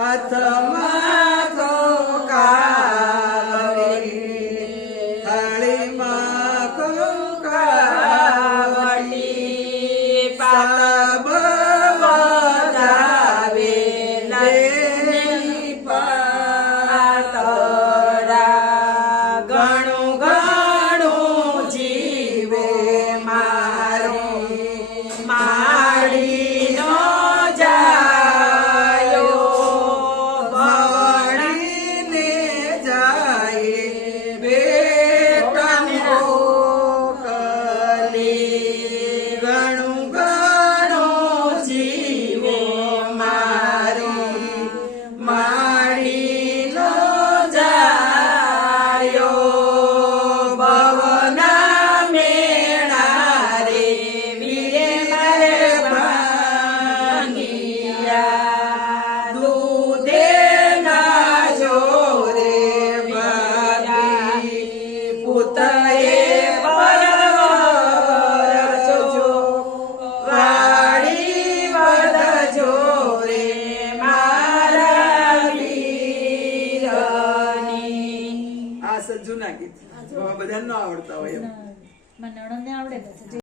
અથમાં તો કાળી જૂના ગીત. બધા ન આવડતા હોય એમ. મને નણંદ ને આવડે